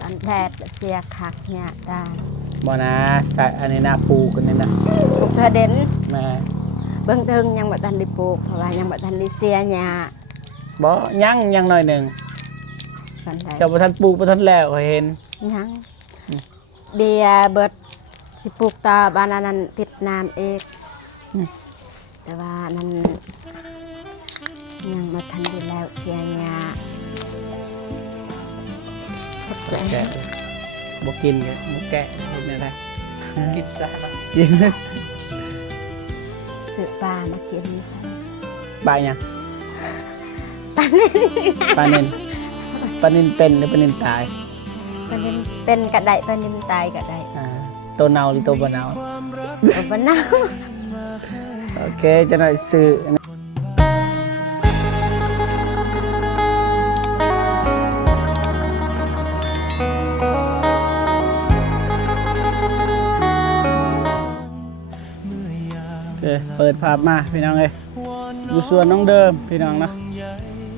ตอนแดดเสียคักเนี่ยได้ บ่นะใส่อันนี้นาปลูกกันนี่นะ ปลูกเธอเด่น แม่ เบิ่งถึงยังบ่ทันได้ปลูกเพราะว่ายังบ่ทันได้เสียหญ้า บ่ยังหน่อยหนึ่ง ปานใด เจ้าบ่ทันปลูกบ่ทันแล้วข้อยเห็น ยังเบียร์เบิดสิปลูกต่อบ้านอันนั้นติดน้ำเองแต่ว่านั้นยังบ่ทันได้แล้วเสียหญ้าขอบใจ แกะบ่กินก็บ่แกะเห็นอะไร กินซะ กิน ซื้อปลามากินซะ ปลาหยังปลานินปลานินเป็นหรือปลานินตาย ปลานินเป็นกระไดปลานินตายกระได ตัวเน่าหรือตัวบ่เน่า เอาบ่น้า โอเคจะหน่อยซื้อโอเคเปิดภาพมาพี่น้องเอ้ยอยู่สวนน้องเดิมพี่น้องเนาะ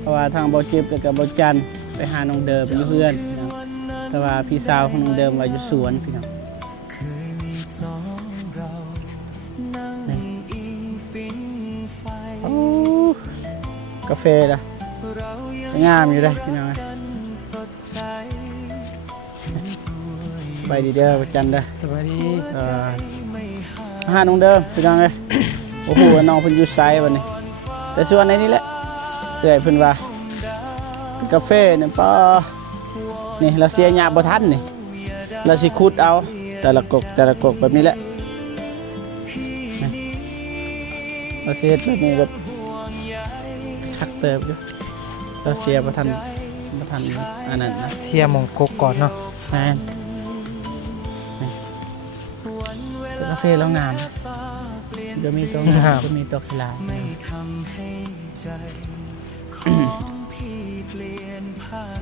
เพราะว่าทางบ่จิบแล้วก็บ่จันไปหาน้องเดิมอยู่เพื่อนพี่น้องแต่ว่าพี่สาวของน้องเดิมว่าอยู่สวนพี่น้องนี่โอ้กาแฟล่ะงามอยู่เลยพี่น้องเอ้ยไปดีเด้อบ่จันเด้อ สวัสดี อาหารน้องเดิมพี่น้องเอ้ย โอ้โหน้องเพิ่นอยู่ไซวันนี้แต่ส่วนในนี้แหละเอื่อยเพิ่นว่ากาแฟเนี่ยป้านี่เราเสียหญ้าบ่ทันนี่เราสิขุดเอาแต่ละกกแบบนี้แหละนี่เราเสียแบบนี้แบบคักเติบอยู่เราเสียบ่ทันอันนั้นนะ เชียร์หมองกกก่อนเนาะ แม่นนี่กาแฟแล้วงามจะมีตัวงามจะมีตัวกีฬา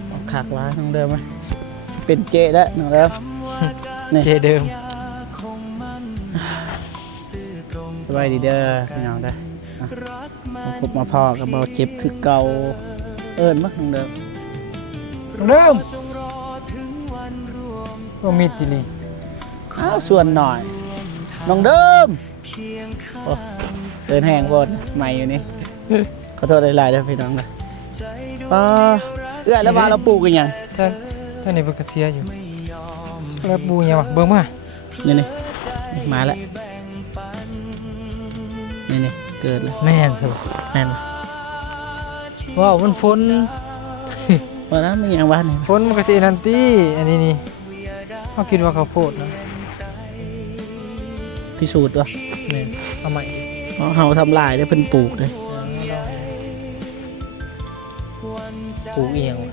เอาขากล้างน้องเดิมไหมเป็นเจแล้วน้องเดิมนี่ เจเดิม สบายดีเด้อพี่น้องเด้อมาพบมาพ่อกับเบาเจ็บคือเก่าเอิญมั้งน้องเดิม เริ่มก็มีติลี อ้าวส่วนหน่อยน้องเดิมโอ้เดินแห้งบนใหม่อยู่นี่ขอโทษหลายๆเด้อพี่น้องเด้อป้าเอื้อแล้วมาเราปลูกกันยัง ท่านนี่เพิ่นก็เสียอยู่แล้วปูยังวะเบิ่งมา นี่มาแล้วนี่เกิดแล้ว แม่นซะบ่ แม่น ว้าวมันฝน ว่านะมันยังวันนี่ ฝนมันก็สินั่นติอันนี้นี่เฮาคิดว่าข้าวโพดนะ พิสูจน์วะ นี่เอาใหม่ เฮาทำลายได้เพิ่นปลูกเลย ปลูกเอียงวะ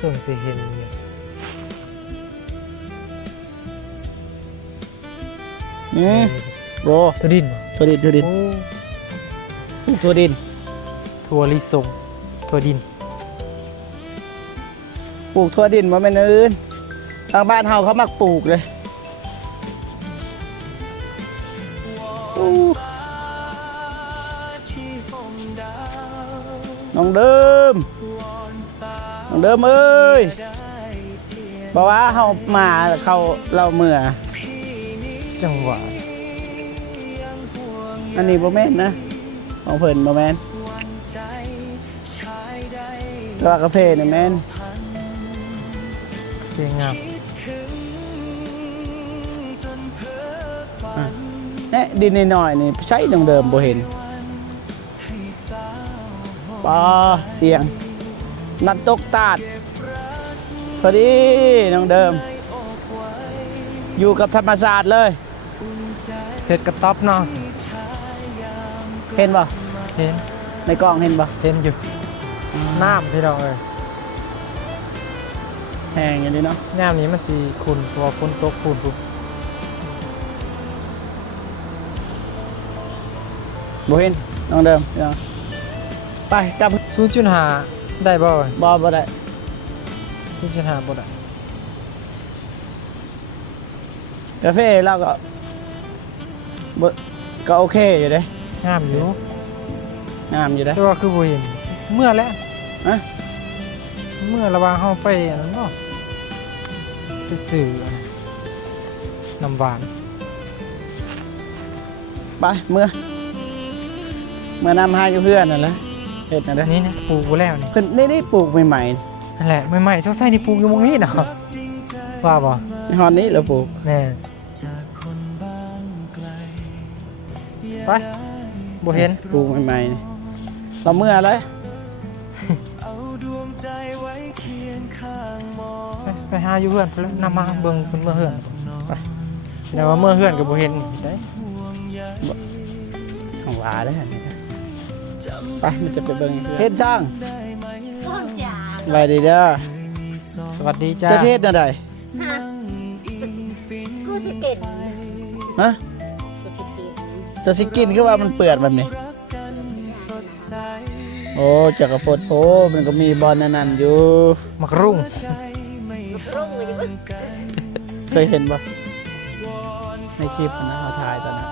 ส่งสิเห็นอยู่ โร ตัวดินบ่ ถั่วดิน โอ้ ปลูกถั่วดิน ถั่วลิสงถั่วดิน ปลูกถั่วดินมาแม่นอื่นทางบ้านเฮาเขามักปลูกเลยอู้น้องเดิมเอ้ยบอกว่าเฮามาเขาเราเมื่อ จังหวะ อันนี้บ่แม่นนะของเพิ่นบ่แม่นแต่ว่ากาแฟนี่แม่น สวยงาม เนี่ยดินน้อยๆนี่ใช้ดังเดิมบ่เห็นปอเสียงนัดตกตาดพอดีน้องเดิม อยู่กับธรรมศาสตร์เลย เผ็ดกระต๊อบเนาะ เห็นบ่ เห็น ในกล้องเห็นบ่ เห็นอยู่น้ำพี่น้องเอ้ย แห้งอย่างนี้เนาะ ยามนี้มันสิขุ่นเพราะว่าฝนตกขุ่นปุ๊บ บ่เห็นน้องเดิมพี่น้องไปกลับ 0.5ได้บ่ บ่ได้ 0.5บ่ได้ กาแฟเราก็บ่ก ก็โอเคอยู่เด้ งามอยู่ งามอยู่เด้ แต่ว่าคือบ่เห็นเมื่อแล้ว ฮะ เมื่อระหว่างเฮาไปอันนั้นเนาะไปซื้อน้ำหวาน ไปเมื่อนำหาอยู่เพื่อนนั่นแหละเฮ็ดนั่นแหละ นี่นะปลูกไว้แล้วนี่ เพิ่นนี่ปลูกใหม่ นั่นแหละใหม่ๆเช้าๆนี่ปลูกอยู่หมองนี้เนาะว่าบ่ ๆในฮอนนี้เราปลูก แน่ไปบ่เห็น ปลูกใหม่ๆนี่เราเมื่อเลย ไปหาอยู่เพื่อนเพิ่นแล้วนำมาเบิ่งเพิ่นเมื่อเฮือนไปแต่ว่าเมื่อเฮือนก็บ่เห็นได้ ของหวาได้อไปมันจะไปเบิ่งเฮ็ดช่าง พ่อจ๋า ไว้ดีเด้อ สวัสดีจ้า จะเฮ็ดแนวใด ฮะกูสิเก่ง ฮะ กูสิเก่ง จะสิกินคือว่ามันเปื่อนแบบนี้โอ้จักรพรรดิโอ้มันก็มีบอลนั่นอยู่ มักรุ่ง รุ่งอยู่บ่ เคยเห็นปะในคลิปนะเขาถ่ายตอนนั้น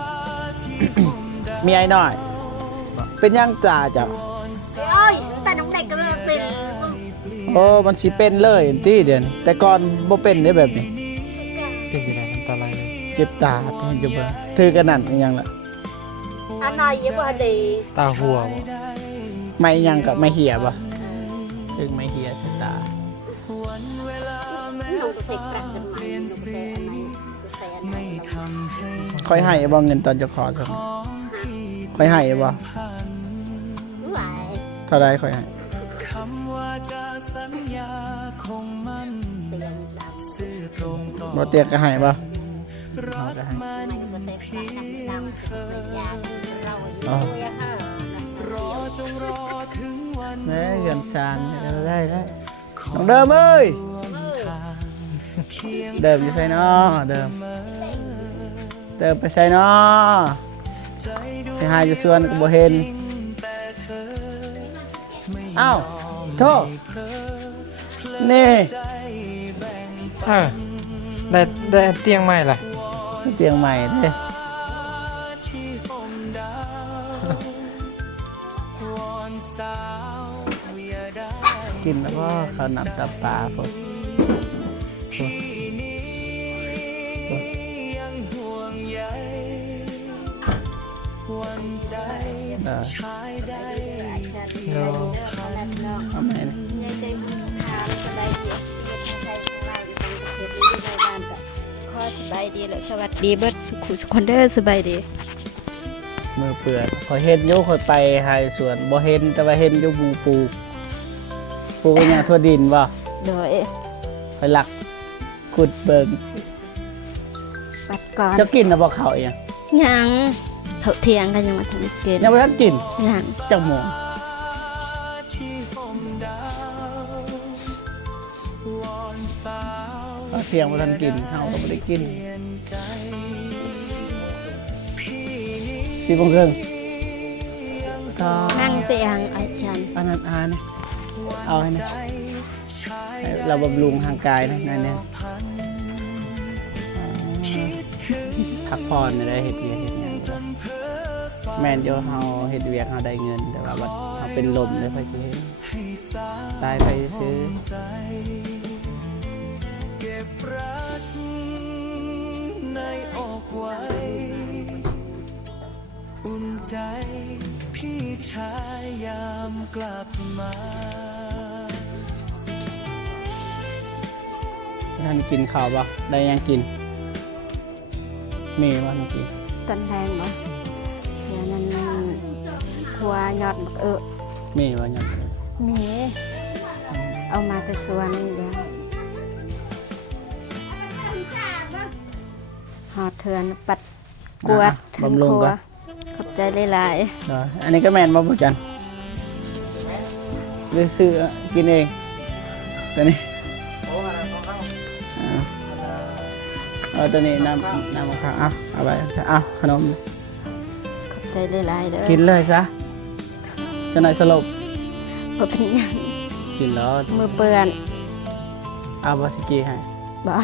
มีไอ้น้อย เป็นย่างจ่าจ้ะ โอ้ยแต่น้องเด็กก็ไม่เป็น โอ้มันสิเป็นเลยที่เดียวนี้แต่ก่อนบ่เป็นได้แบบนี้ เป็นจังได๋น้ำตาไหลเลย เจ็บตาที่เห็นอยู่เบิ่งถือกันนั่นอีหยังล่ะ อันไหนยังบ่ดี ตาหัวบ่ ไม่อิหยังกับไม่เหี่ยบ่ถึงไม่เหี่ยที่ตา น้องก็ใส่กระกันใหม่น้องก็ใส่อันไหนก็ใส่อันไหน ค่อยให้บ่เงินตอนจะขอซั่นค่อยให้บ่ รู้ไหว เท่าใดค่อยให้ เตียงดำ บ่เตียงก็ให้บ่เอาก็ให้ มันก็ใส่กระกันดำเป็นยาเราอยู่ด้วยค่ะ แม่เหือนซานได้น้องเดิมเอ้ยเดิมอยู่ไสเนาะเดิมไปไสเนาะไปหาอยู่สวนก็บ่เห็นอ้าวโทษนี่ เออได้เตียงใหม่ล่ะ เตียงใหม่เด้กินแล้วก็ข้าวหนักตับปลาพวกเอาไหมนะ ยายใจบุญทานสบายดีสิเฮ็ดให้ใครของเราอยู่ในประเทศนี้ในบ้านก็ขอสบายดีและสวัสดีเบิดสุขุสุขคนเด้อสบายดี มือเปื่อนขอยเห็นอยู่ขอยไปหายสวนบ่เห็นแต่ว่าเห็นอยู่หมู่ปลูกเป็นหยังทั่วดินบ่ โดย ไปหลักขุดเบิ่ง ปัดก่อน จะกินน่ะบ่ข้าวอีหยัง ยังเขาเที่ยงกันยังมาทำกิน ยังบ่ทันกิน ยัง จักโมงเอาเสียงบ่ทันกินเฮาก็บ่ได้กิน4 โมงครึ่งก็ นั่งเตียงอาจารย์ อันนั้นอานะเอาให้นะให้เราบำรุงทางกายนะงานเนี้ยพักผ่อนได้เฮ็ดเวียกเฮ็ดงานแม่นเดี๋ยวเฮาเฮ็ดเวียกเฮาได้เงินแต่ว่าบัดเฮาเป็นลมได้ไปสิเฮ็ดตายไปซื้ออุ่นใจพี่ชายยามกลับมาท่านกินข้าวปะได้ยังกินมีว่าเมื่อกี้ ตอนแรงบ่เสียนั้นครัวยอดบักมีว่ายัง มีเอามาแต่สวนเดียวหอดเถือนปัดกวาดถึง บำรุง ครัว ก่อน ขอบใจหลาย อันนี้ก็แมนมาบุจันหรือซื้อกินเองตัวนี้เอาตัวนี้น้ำมะพร้าวเอาไปเอาขนม ๆขอบใจหลายๆเด้อ กินเลยซะจะหน่อยสลบ บ่เป็นหยัง กินแล้ว มือเปื้อน เอาบาสิกีให้ บ่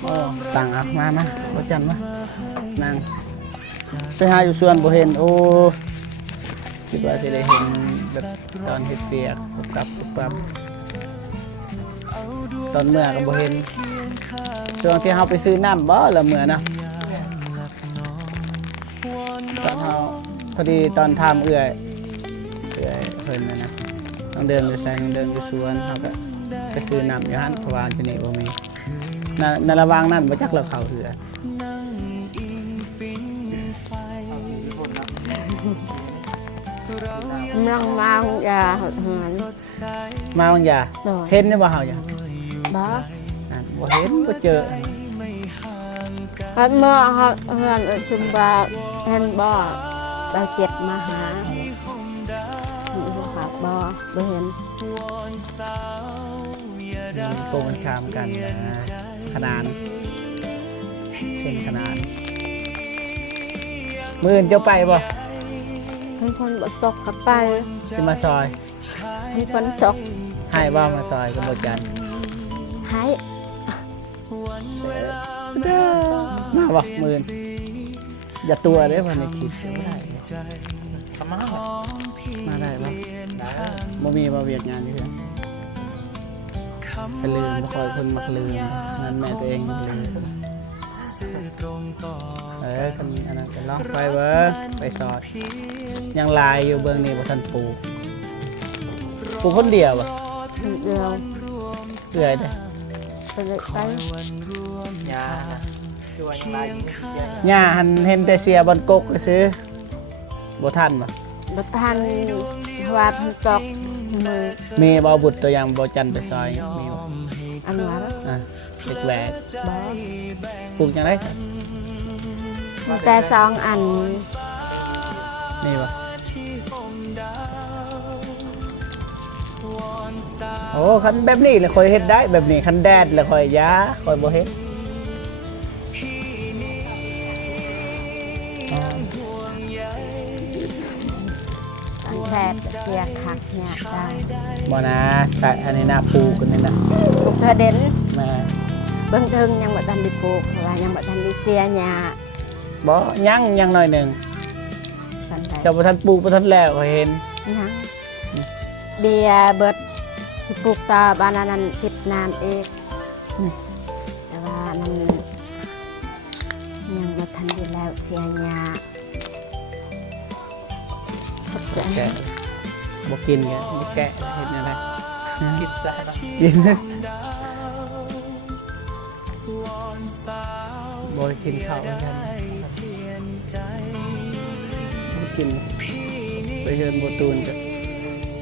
โอ้ต่างเอามาบุจันมานั่ง ไปหาอยู่สวนบ่เห็นโอ้คิดว่าสิได้เห็นแบบตอนเฮ็ดเปียกกับตอนเมื่อก็บ่เห็นช่วงที่เฮาไปซื้อน้ำบ่ละเมื่อนะตอนเฮาพอดีตอนทำเอื้อยเพิ่นนะต้องเดินไปใส่ต้องเดินอยู่สวนเฮาก็ไปซื้อน้ำอยู่หั่นเพราะว่าที่นี่บ่มีในระหว่างนั้นบ่จักเราเข้าเหือนั่งมาอยาหดหอน มาบางอย่าเห็นได้บ่เฮาจ้ะ บ่ นั่นบ่เห็นบ่เจอ เมื่อเฮือนชุมบาเห็นบ่เราเจ็บมาหาบ่ครับบ่เห็น โกงกันข้ามกันนะขนานเส้นขนานมื้ออื่นเจ้าไปบ่ เพิ่นคนบ่ตกกลับไป สิมาซอย เพิ่นคนตก ให้บ่มาซอยกับบ่จัน หาย มาบ่มื้ออื่นอย่าตัวเด้อเพิ่นในคลิปบ่ได้ ทำมาแล้ว มาได้บ่บ่มีบ่เวียกงานอยู่เพิ่นไปลืมบ่ค่อยคนมักลืมนั่นแม่ตัวเองมักลืมกันอันนั้นก็ลองไปเบิ่งไปซอยยังลายอยู่เบิ่งนี่บ่ทันปลูกคนเดียวบ่ เดียว เอื่อยเด้อ ไปเลยไป ยาตัวยังลายอยู่เสีย ย่าหันเห็นแต่เสียบนกกก็ซื้อบ่ทันบ่ บ่ทันเพราะว่าเพิ่นตกมือ มีบ่บุตรตัวอย่างบ่จันไปซอยมีบ่ อันว่า เด็กแหวก บ่ ปลูกจังได๋ มีแต่สองอัน นี่บ่โอ้คันแบบนี้แหละค่อยเฮ็ดได้แบบนี้คันแดดแล้วค่อยยาค่อยบ่เฮ็ด อันแทบเสียคักเนี่ยได้ บ่นะใส่อันนี้น่าปลูกกันนี่นะ ปลูกเธอเด่น แม่ เบิ่งถึงยังบ่ทันได้ปลูกเพราะว่ายังบ่ทันได้เสียหญ้า บ่ยังหน่อยหนึง ทันใด เจ้าบ่ทันปลูกบ่ทันแล้วก็เห็น ยังเบียร์เบิดสิปลูกต่อบ้านนั้นติดน้ำเองแต่ว่านั้นยังบ่ทันได้แล้วเสียหญ้าขอบใจ แกะบ่กินแกบ่แกะเฮ็ดจังได๋ คิดซะ กินบ่ได้กินข้าวเหมือนกันบ่กินไปเชิญบ่ตูนก็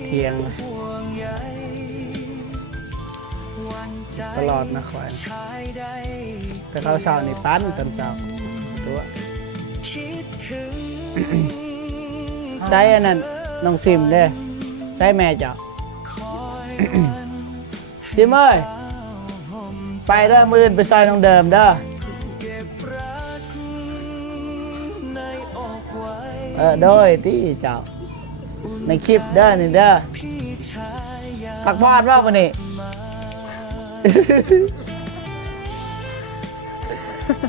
เที่ยงตลอดนะขวัญแต่ข้าวเช้านี่ปั้นตอนเช้าตัวใช้อันนั้นน้องซิมเด้ใช้แม่เจ้า ซิมเอ้ยไปเด้อมื้ออื่นไปซอยน้องเดิมเด้อโดยที่เจ้าในคลิปเด้อนี่เด้อพักผ่อนว่ามื้อนี้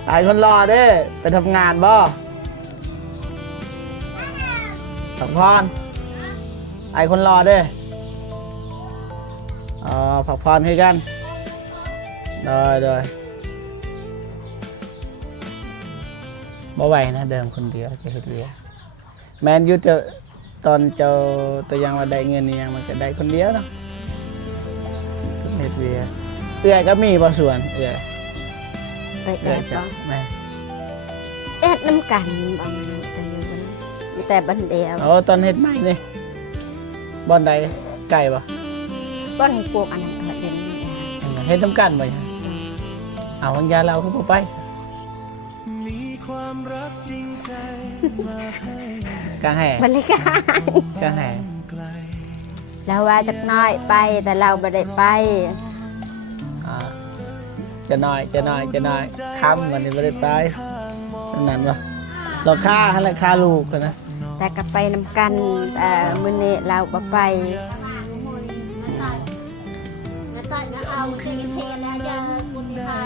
ตายคนรอเด้อไปทำงานบ่พักผ่อนไอคนรอเด้อพักผ่อนให้กันได้บ่ไหวนะเดิมคนเดียวจะเฮ็ดเวียแมนอยู่จะตอนเจ้าตัวอย่างว่าได้เงินนี่ยังมันก็ได้คนเดียวเนาะเฮ็ดเวียเอื้อยก็มีบ่ส่วนเอื้อย ไปแอบบ่ แม่ แอดน้ำกันบางกันอยู่บนมีแต่บันเดียว ตอนเฮ็ดใหม่นี่บ่อนใดไก่บ่ บ้านปลูกอันนั้นก็เด่น เฮ็ดน้ำกันบ่เอาบางยาเราคือบ่ไปกางแห่ บริการ กางแห่ เราว่าจักน้อยไปแต่เราไม่ได้ไป จะน้อยค้ำวันนี้บ่ได้ไปนั่นบ่เราฆ่าหั่นแหละฆ่าลูกกันนะ แต่ก็ไปนำกันแต่มื้อนี้เราบ่ไป ตอนก็เอาคือเทแล้วยังคุณค่ะ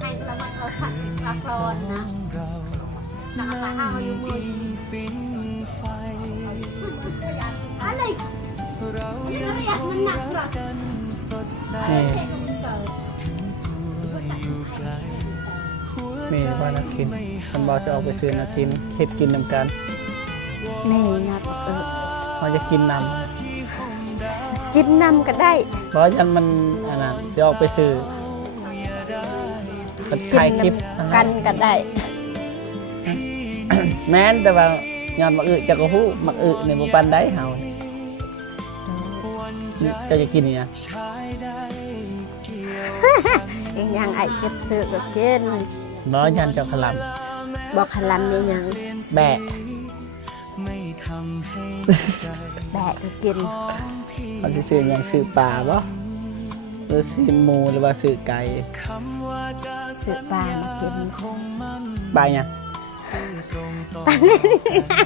ให้เรามาเขาขัดละครนะ หนักมาห้าอยู่มืออะไรนี่เราอยากมันหนักหรอ นี่แม่ว่านักกินคนบอกจะออกไปซื้อนักกินเฮ็ดกินนำกัน แม่นับเขาจะกินน กินนำก็ได้ ำเพราะยันมันอันนั้นจะออกไปซื้อก็ถ่ายคลิป กันก็ได้ แม้นแต่ว่าย้อนมักอึจะก็ฮู้มักอึในบ่ปานใดเฮาจะกินอีหยัง อีกอย่างไอ้เจ็บซื้อก็กิน บ่ยันเจ้าขลํ บอกขลันนี่ยัง แบะ แบกก็กิน เขาสิซื้อหยังซื้อปลาบ่หรือซื้อหมูหรือว่าซื้อไก่ ซื้อปลามากิน ปลาหยัง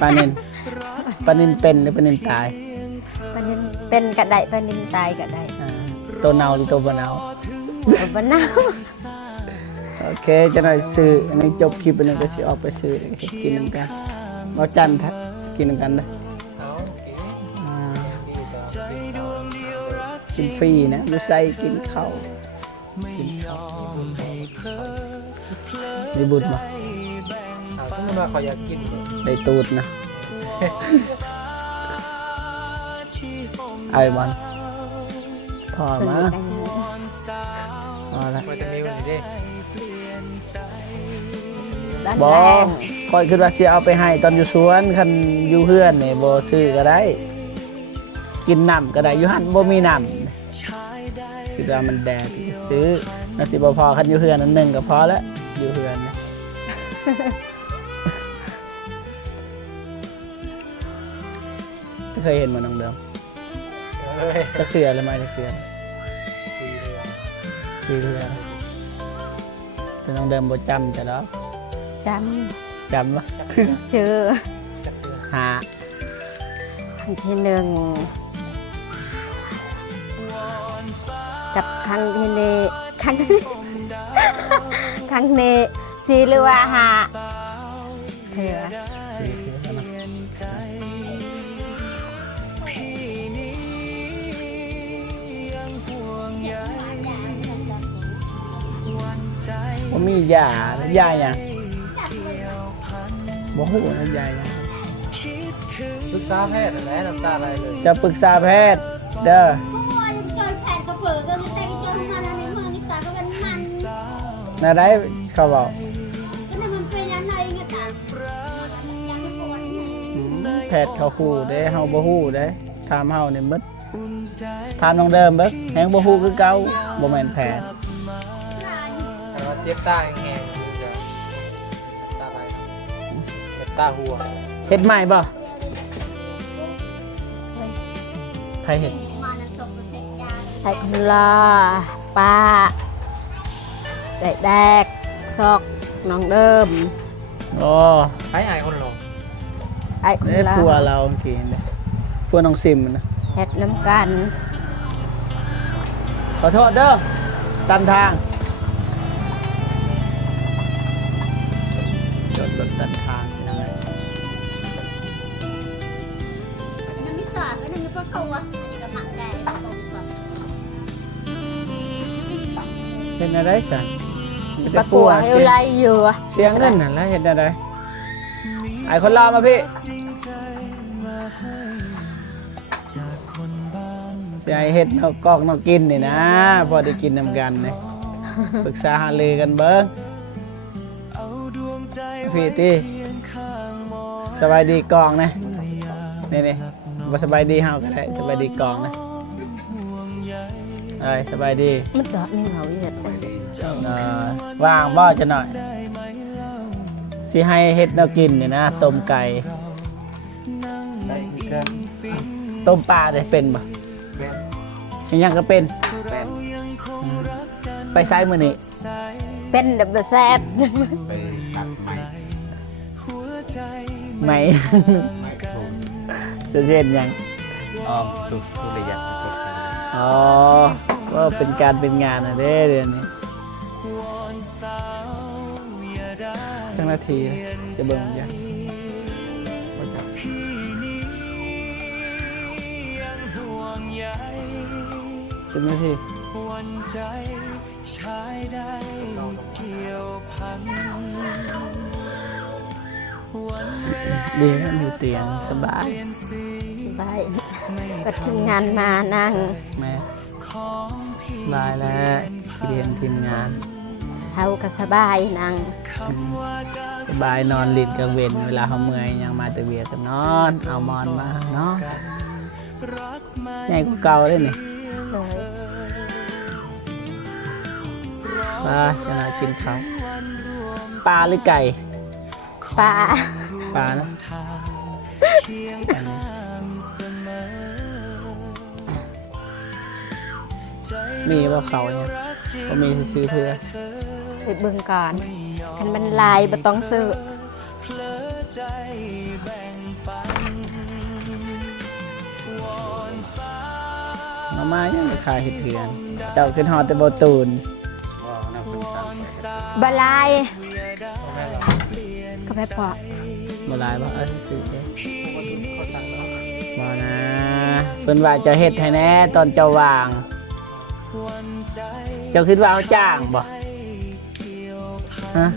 ปลานิลปลานิลเป็นหรือปลานิลตาย ปลานินเป็นก็ได้ปลานินตายก็ได้ ตัวเน่าหรือตัวบ่เน่า เอาบะนาว โอเคจะหน่อยซื้ออันนี้จบคลิปอันนี้ก็สิออกไปซื้อกินนำกันบ่จันทร์กินนำกันเด้อ เอา อ่ากินฟรีนะดูใส่กินข้าวกินข้าวมีบุญบ่ เอาสมมติว่าเขาอยากกินเนี่ย ได้ตูดนะเอาไอ้บอลพอ เพิ่น มา มีกันอยู่ พอละ มันจะมีวันนี้ดิ ด้าน บอ แรง คอยคิดว่าสิเอาไปให้ตอนอยู่สวนคันอยู่เฮือนนี่บ่ซื้อก็ได้ กินน้ำก็ได้อยู่หั่นบ่มีน้ำคิดว่ามันแดดซื้อน่าสิบ่พอคันอยู่เฮือนอันหนึงก็พอแล้วอยู่เฮือนนะ เคยเห็นมันน้องเดิม เอ้ย จะเกลือเลยไหมจะเกลือ คุยเรื่อง ซื้อเรือแต่น้องเดิมบ่จำจะแล้ว จ จำวะ ำเจอ จักเดือน หา ครั้งที่หนึ่งกับครั้งที่นี้ครั้ง ครั้งนี้สี่หรือว่าห้าเถื่อ ซื้อเรือนะว่ามียาแล้วยาหยังบ่ฮู้นะยาหยัง ปรึกษาแพทย์นั่นแหละน้ำตาไหลเลย จะปรึกษาแพทย์เด้อ พวกว่ายังเกินแผนกระเปือก็มีแต่งจนมันอันนี้มือนี่ตาก็เป็นมัน น่าได้เขาบอก ก็นั่นมันเป็นอะไรเงี้ยตายังไม่ปวดนี่ แพทย์เขาฮู้เด้เฮาบ่ฮู้เด้ถามเฮานี่หมดถามน้องเดิมเบิกแฮงบ่ฮู้คือเก่าบ่แม่นแพทย์ แต่ว่าเจ็บตาแห้งๆมันจะน้ำตาไหลเจ็บตาหัว เฮ็ดใหม่บ่ใครเฮ็ด มานั่นตกเสร็จยา ไทยคุลาป้าแดกซอกน้องเดิม โอ้ ใช้อายคนลง ไอ้คุ นี่ ลา พัวเราเมื่อกี้นี่พัวน้องซิมนะ เฮ็ดน้ำกัน ขอโทษเด้อตันทางจอดรถตันทางยังไง มันไม่ตาก็นั่นก็ตัวอันนี้ก็หมักได้ตรงก่อน เป็นอะไรสัน ปะกัวให้ไล่อยู่อะ เสียเงินน่ะแล้วเห็นอะไรไอคนลาวมาพี่เสียเฮ็ดนอกกอกนอกกินนี่นะพอได้กินนำกันนี่ปรึกษาหารือกันเบิ้งพี่ตีสบายดีกองนะนี่บ่สบายดีเฮาก็ได้สบายดีกองนะอะไรสบายดี มันดอกนี่เหงาเฮ็ด ว่างบ่จะหน่อยสิให้เฮ็ดแนวกินนี่นะต้มไก่ ได้อีกกัน ต้มปลาได้เป็นบ่ แม่น ยังยังก็เป็น แม่น ไปซ้ายมื้อนี้ เป็นดับเบิลแซ่บ ไปตัดไม้ ไหม ไม้กระทง จะเช่นหยัง อ้อมสุดทุเรียนสด อ๋อว่าเป็นการเป็นงานนะเด้เดือนนี้จังนาที ๆ จะเบิ่งยังว่าจะ10 นาทีดีนะมีเตียงสบาย สบายก็ทีมงานมานั่ง แม่สบายแล้วที่เรียนทีมงาน เฮาก็สบายนั่ง สบายนอนหลินกลางเว้นเวลาเขาเมื่อยยังมาแต่เวียก็นอนเอามอนมาเนาะใหญ่กว่าเก่าเลยนี่ เลย ปลาจะมากินข้าวปลาหรือไก่ ปลา ปลานะมีว่าเขาเนี่ยก็มีซื้อเพื่อ ไปเบิ่งก่อนคันมันลายบ่ต้องซื้อ มามายังไม่ขายเห็ดเถือนเจ้าขึ้นฮอดแต่บ่ตูน บ่ลายก็ไปปอก บ่หลายบ่ซื้อเด้บ่นะเพิ่นว่าจะเฮ็ดให้แน่ตอนเจ้าว่าง เจ้าคิดว่าเอาจ้างบ่ฮะ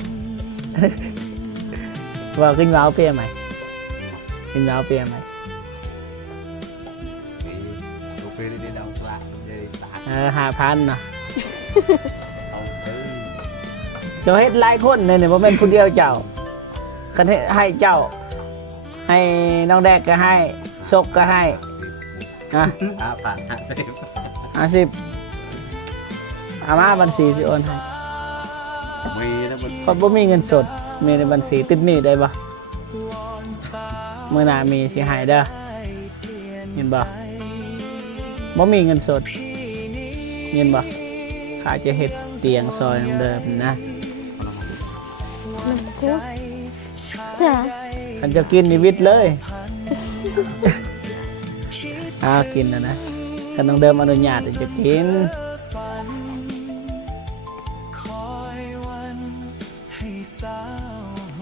ว่าขึ้นมาเอาเปียไหมขึ้นมาเอาเปียไหม5,000เนาะ เจ้าเฮ็ดหลายคนเลยเนี่ยบ่แม่นผู้เดียวเจ้าคันให้เจ้า ให้น้องแดกก็ให้ซกก็ให้นะ50เอามาบัญชีสิโอนให้คนบ่มีเงินสดมีในบัญชีติดหนี้ได้บ่มื้อหน้ามีสิให้เด้อเห็นบ่บ่มีเงินสดเห็นบ่ข้าจะเฮ็ดเตียงซอยน้องเดิมนะ มันกูจ้ะ คันจะกินนี่วิทย์เลย กินนะคันน้องเดิมอนุญาตจะกิน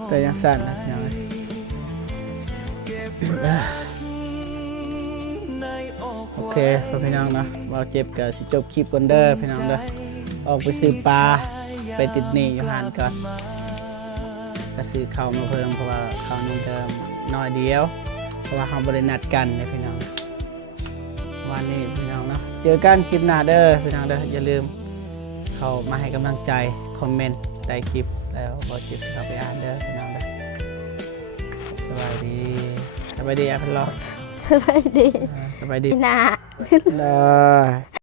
แต่ยังสั้นนะยังไงโอเคพี่น้องนะเราเจ็บกับสิจบคลิปก่อนเด้อพี่น้องเด้อออกไปซื้อปลาไปติดหนี้อยู่หานก่อนก็ซื้อข้าวมาเพิ่มเพราะว่าข้าวนุ่มเดิมน้อยเดียวเพราะว่าเขาบรินัดกันเนี่ยพี่น้องวันนี้พี่น้องเนาะเจอกันคลิปหน้าเด้อพี่น้องเด้ออย่าลืมเข้ามาให้กำลังใจคอมเมนต์ใต้คลิปแล้วบอกจิบเข้าไปอ่านเด้อพี่น้องเด้อสบายดีอ่ะพี่รอ สบายดี สบายดี นะ เลย